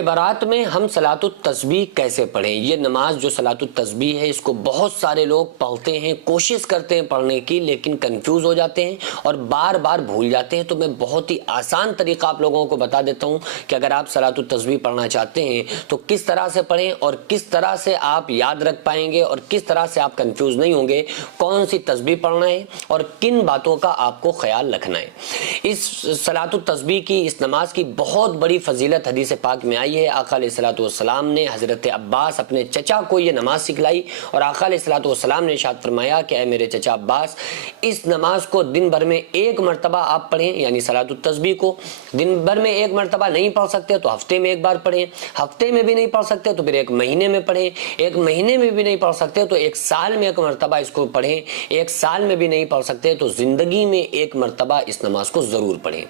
بارات میں ہم صلاۃ التسبیح کیسے پڑھیں؟ یہ نماز جو صلاۃ التسبیح ہے اس کو بہت سارے لوگ پڑھتے ہیں، کوشش کرتے ہیں پڑھنے کی، لیکن کنفیوز ہو جاتے ہیں اور بار بار بھول جاتے ہیں۔ تو میں بہت ہی آسان طریقہ آپ لوگوں کو بتا دیتا ہوں کہ اگر آپ صلاۃ التسبیح پڑھنا چاہتے ہیں تو کس طرح سے پڑھیں اور کس طرح سے آپ یاد رکھ پائیں گے اور کس طرح سے آپ کنفیوز نہیں ہوں گے، کون سی تسبیح پڑھنا ہے اور کن باتوں کا آپ کو خیال رکھنا ہے۔ اس صلاۃ التسبیح کی، اس نماز کی بہت بڑی فضیلت حدیث پاک میں آئی ہے۔ آقا علیہ الصلوۃ والسلام نے حضرت عباس اپنے چچا کو یہ نماز سکھلائی اور آقا علیہ الصلوۃ والسلام نے ارشاد فرمایا کہ اے میرے چچا عباس، اس نماز کو دن بھر میں ایک مرتبہ آپ پڑھیں، یعنی صلاۃ التسبیح کو دن بھر میں ایک مرتبہ نہیں پڑھ سکتے تو ہفتے میں ایک بار پڑھیں، ہفتے میں بھی نہیں پڑھ سکتے تو پھر ایک مہینے میں پڑھیں، ایک مہینے میں بھی نہیں پڑھ سکتے تو ایک سال میں ایک مرتبہ اس کو پڑھیں، ایک سال میں بھی نہیں پڑھ سکتے تو زندگی میں ایک مرتبہ اس نماز کو ضرور پڑھیں۔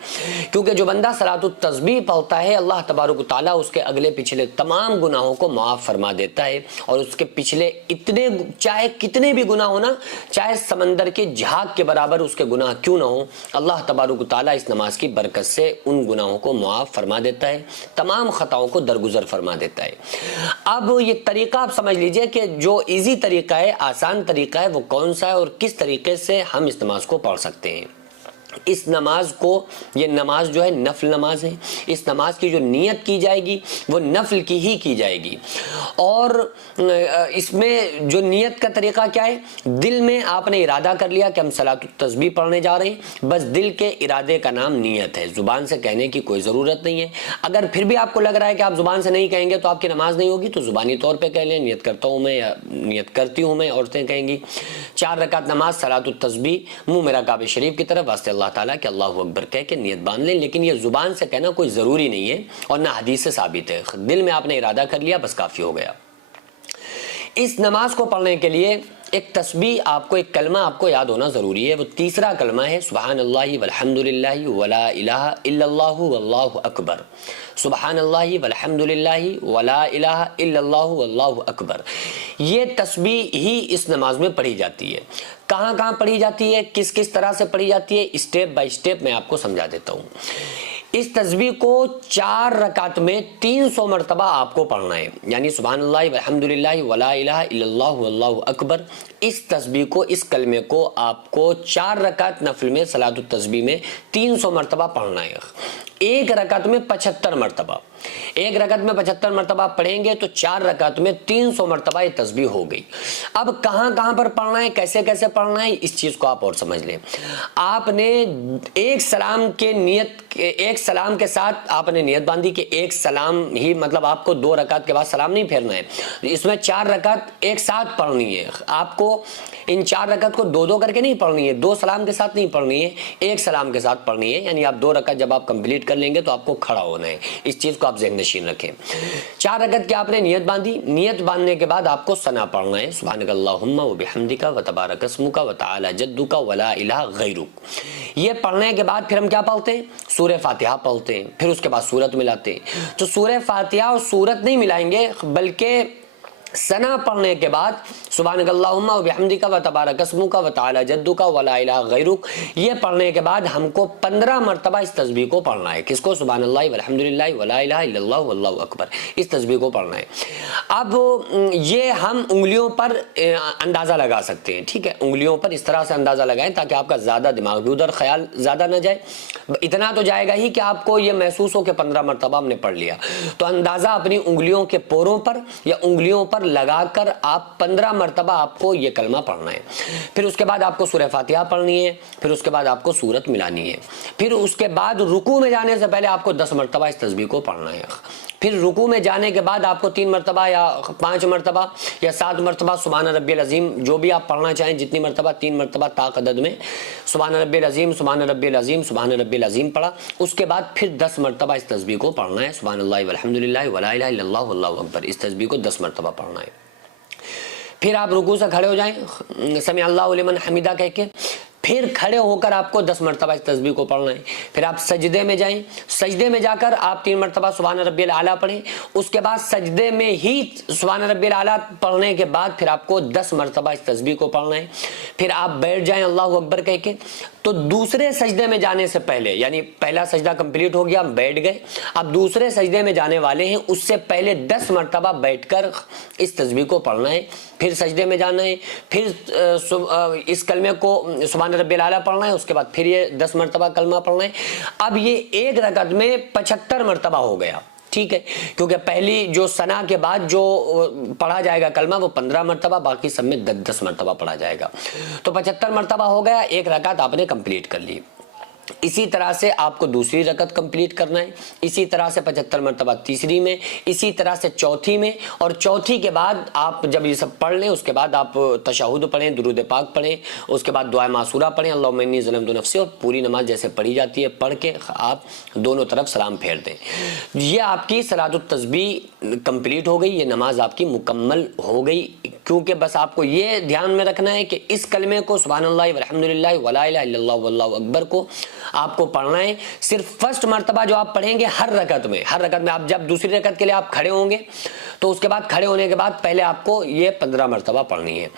کیونکہ جو بندہ صلاۃ التسبیح پڑھتا ہے، اللہ تبارک و تعالیٰ اس کے اگلے پچھلے تمام گناہوں کو معاف فرما دیتا ہے، اور اس کے پچھلے اتنے چاہے کتنے بھی گناہ ہونا، چاہے سمندر کے جھاگ کے برابر اس کے گناہ کیوں نہ ہو، اللہ تبارک و تعالیٰ اس نماز کی برکت سے ان گناہوں کو معاف فرما دیتا ہے، تمام خطاؤں کو درگزر فرما دیتا ہے۔ اب یہ طریقہ آپ سمجھ لیجئے کہ جو ایزی طریقہ ہے، آسان طریقہ ہے، وہ کون سا ہے اور کس طریقے سے ہم اس نماز کو پڑھ سکتے ہیں۔ اس نماز کو، یہ نماز جو ہے نفل نماز ہے، اس نماز کی جو نیت کی جائے گی وہ نفل کی ہی کی جائے گی، اور اس میں جو نیت کا طریقہ کیا ہے، دل میں آپ نے ارادہ کر لیا کہ ہم صلاۃ التسبیح پڑھنے جا رہے ہیں، بس دل کے ارادے کا نام نیت ہے، زبان سے کہنے کی کوئی ضرورت نہیں ہے۔ اگر پھر بھی آپ کو لگ رہا ہے کہ آپ زبان سے نہیں کہیں گے تو آپ کی نماز نہیں ہوگی تو زبانی طور پہ کہہ لیں، نیت کرتا ہوں میں یا نیت کرتی ہوں میں، عورتیں کہیں گی 4 رکعت نماز صلاۃ التسبیح، منہ میرا کعبہ شریف کی طرف، واسطے اللہ تعالیٰ کہ اللہ اکبر کہہ کے نیت باندھ لیں، لیکن یہ زبان سے کہنا کوئی ضروری نہیں ہے اور نہ حدیث سے ثابت ہے، دل میں آپ نے ارادہ کر لیا بس کافی ہو گیا۔ اس نماز کو پڑھنے کے لیے ایک تسبیح آپ کو، ایک کلمہ آپ کو یاد ہونا ضروری ہے، وہ تیسرا کلمہ ہے سبحان اللہ والحمد للہ ولا الہ الا اللہ واللہ اکبر۔ سبحان اللہ والحمد للہ ولا الہ الا اللہ واللہ اکبر۔ یہ تسبیح ہی اس نماز میں پڑھی جاتی ہے۔ کہاں کہاں پڑھی جاتی ہے، کس کس طرح سے پڑھی جاتی ہے، اسٹیپ بائی اسٹیپ میں آپ کو سمجھا دیتا ہوں۔ اس تسبیح کو 4 رکعت میں 300 مرتبہ آپ کو پڑھنا ہے، یعنی سبحان اللہ والحمد للہ ولا الہ الا اللہ واللہ اکبر۔ اس تسبیح کو، اس کلمے کو آپ کو 4 رکعت نفل میں صلاۃ التسبیح میں 300 مرتبہ پڑھنا ہے۔ ایک رکعت میں 75 مرتبہ، ایک رکعت میں 75 مرتبہ پڑھیں گے تو 4 رکعت میں 300 مرتبہ یہ تسبیح ہو گئی۔ اب کہاں کہاں پر پڑھنا ہے، کیسے کیسے پڑھنا ہے، اس چیز کو آپ اور سمجھ لیں۔ آپ نے ایک سلام کے ساتھ آپ نے نیت باندھی کہ ایک سلام ہی، مطلب آپ کو 2 رکعت کے بعد سلام نہیں پھیرنا ہے، اس میں 4 رکعت ایک ساتھ پڑھنی ہے۔ آپ کو ان 4 رکعت کو 2 کر کے نہیں پڑھنی ہے، 2 سلام کے ساتھ نہیں پڑھنی ہے، ایک سلام کے ساتھ پڑھنی ہے، یعنی آپ 2 رکعت جب آپ کمپلیٹ کر لیں گے تو آپ کو کھڑا ہونا ہے، اس چیز کو آپ ذہن نشین رکھیں۔ 4 رکعت کی آپ نے نیت باندھی، نیت باندھنے کے بعد آپ کو ثنا پڑھنا ہے، سبحانک اللہم وبحمدک وتبارک اسمک وتعالی جدک ولا الہ غیرک۔ یہ پڑھنے کے بعد پھر ہم کیا پڑھتے ہیں، سورہ فاتحہ پڑھتے ہیں، پھر اس کے بعد سورت ملاتے ہیں۔ تو سورہ فاتحہ اور سورت نہیں ملائیں گے، بلکہ ثنا پڑھنے کے بعد سبحانک اللہم وبحمدک وتبارک اسمک وتعالی جدک ولا الہ غیرک، یہ پڑھنے کے بعد ہم کو 15 مرتبہ اس تسبیح کو پڑھنا ہے۔ کس کو، سبحان اللہ والحمد للہ ولا الہ الا اللہ واللہ اکبر، اس تسبیح کو پڑھنا ہے۔ اب یہ ہم انگلیوں پر اندازہ لگا سکتے ہیں، ٹھیک ہے، انگلیوں پر اس طرح سے اندازہ لگائیں تاکہ آپ کا زیادہ دماغ بھی ادھر خیال زیادہ نہ جائے، اتنا تو جائے گا ہی کہ آپ کو یہ محسوس ہو کہ 15 مرتبہ ہم نے پڑھ لیا، تو اندازہ اپنی انگلیوں کے پوروں پر یا انگلیوں پر لگا کر آپ 15 مرتبہ آپ کو یہ کلمہ پڑھنا ہے۔ پھر اس کے بعد آپ کو سورہ فاتحہ پڑھنی ہے، پھر اس کے بعد آپ کو سورت ملانی ہے، پھر اس کے بعد رکوع میں جانے سے پہلے آپ کو 10 مرتبہ اس تسبیح کو پڑھنا ہے، پھر رکوع میں جانے کے بعد آپ کو 3 مرتبہ یا 5 مرتبہ یا 7 مرتبہ سبحان ربی العظیم، جو بھی آپ پڑھنا چاہیں، جتنی مرتبہ، 3 مرتبہ طاق عدد میں سبحان ربی العظیم، سبحان ربی العظیم، سبحان ربی العظیم پڑھا، اس کے بعد پھر 10 مرتبہ اس تسبیح کو پڑھنا ہے، سبحان اللہ والحمد للہ ولا الہ الا اللہ واللہ اکبر، اس تسبیح کو 10 مرتبہ پڑھنا ہے۔ پھر آپ رکوع سے کھڑے ہو جائیں، سمع اللہ لمن حمیدہ کہہ کے پھر کھڑے ہو کر آپ کو 10 مرتبہ اس تسبیح کو پڑھنا ہے. پھر آپ سجدے میں جائیں, سجدے میں جا کر آپ 3 مرتبہ سبحان ربی الاعلیٰ پڑھیں. اس کے بعد سجدے میں ہی سبحان ربی الاعلیٰ پڑھنے کے بعد پھر آپ کو 10 مرتبہ اس تسبیح کو پڑھنا ہے. پھر آپ بیٹھ جائیں اللہ اکبر کہہ کے. تو دوسرے سجدے میں جانے سے پہلے, یعنی پہلا سجدہ کمپلیٹ ہو گیا, ہم بیٹھ گئے, اب دوسرے سجدے میں جانے والے ہیں, اس سے پہلے 10 مرتبہ بیٹھ کر اس تسبیح کو پڑھنا ہے. پھر سجدے میں جانا ہے, پھر اس کلمے کو سبحان ربی الاعلیٰ پڑھنا ہے, اس کے بعد پھر یہ 10 مرتبہ کلمہ پڑھنا ہے. اب یہ ایک رکعت میں 75 مرتبہ ہو گیا. ٹھیک ہے, کیونکہ پہلی جو ثنا کے بعد جو پڑھا جائے گا کلمہ وہ 15 مرتبہ, باقی سب میں 10 مرتبہ پڑھا جائے گا. تو 75 مرتبہ ہو گیا, ایک رکعت آپ نے کمپلیٹ کر لی. اسی طرح سے آپ کو دوسری رکعت کمپلیٹ کرنا ہے, اسی طرح سے 75 مرتبہ تیسری میں, اسی طرح سے چوتھی میں, اور چوتھی کے بعد آپ جب یہ سب پڑھ لیں اس کے بعد آپ تشہد پڑھیں, درود پاک پڑھیں, اس کے بعد دعائے معصورہ پڑھیں اللہم انی ظلمت نفسی, اور پوری نماز جیسے پڑھی جاتی ہے پڑھ کے آپ دونوں طرف سلام پھیر دیں. یہ آپ کی صلاۃ التسبیح کمپلیٹ ہو گئی, یہ نماز آپ کی مکمل ہو گئی. کیونکہ بس آپ کو یہ دھیان میں رکھنا ہے کہ اس کلمے کو سبحان اللہ والحمدللہ ولا الہ الا اللہ واللہ اکبر کو آپ کو پڑھنا ہے. صرف فرسٹ مرتبہ جو آپ پڑھیں گے ہر رکعت میں آپ جب دوسری رکعت کے لیے آپ کھڑے ہوں گے تو اس کے بعد کھڑے ہونے کے بعد پہلے آپ کو یہ 15 مرتبہ پڑھنی ہے.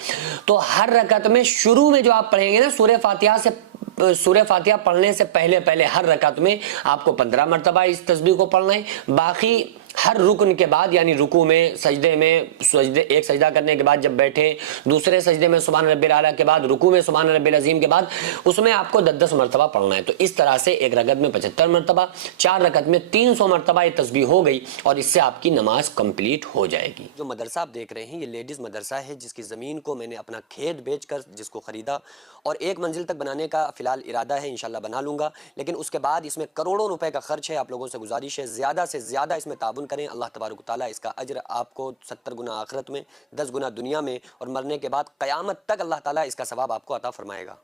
تو ہر رکعت میں شروع میں جو آپ پڑھیں گے نا سورہ فاتحہ پڑھنے سے پہلے ہر رکعت میں آپ کو 15 مرتبہ اس تسبیح کو پڑھنا ہے. باقی ہر رکن کے بعد, یعنی رکوع میں, سجدے میں, ایک سجدہ کرنے کے بعد جب بیٹھے, دوسرے سجدے میں سبحان ربی الاعلیٰ کے بعد, رکوع میں سبحان ربی العظیم کے بعد, اس میں آپ کو 10 مرتبہ پڑھنا ہے. تو اس طرح سے ایک رکعت میں 75 مرتبہ, 4 رکعت میں 300 مرتبہ یہ تسبیح ہو گئی, اور اس سے آپ کی نماز کمپلیٹ ہو جائے گی. جو مدرسہ آپ دیکھ رہے ہیں یہ لیڈیز مدرسہ ہے, جس کی زمین کو میں نے اپنا کھیت بیچ کر جس کو خریدا, اور 1 منزل تک بنانے کا فی الحال ارادہ ہے, انشاءاللہ بنا لوں گا. لیکن اس کے بعد اس میں کروڑوں روپے کا خرچ ہے. آپ لوگوں سے گزارش ہے زیادہ سے زیادہ اس میں تعاون کریں. اللہ تبارک و تعالیٰ اس کا اجر آپ کو 70 گنا آخرت میں, 10 گنا دنیا میں, اور مرنے کے بعد قیامت تک اللہ تعالیٰ اس کا ثواب آپ کو عطا فرمائے گا.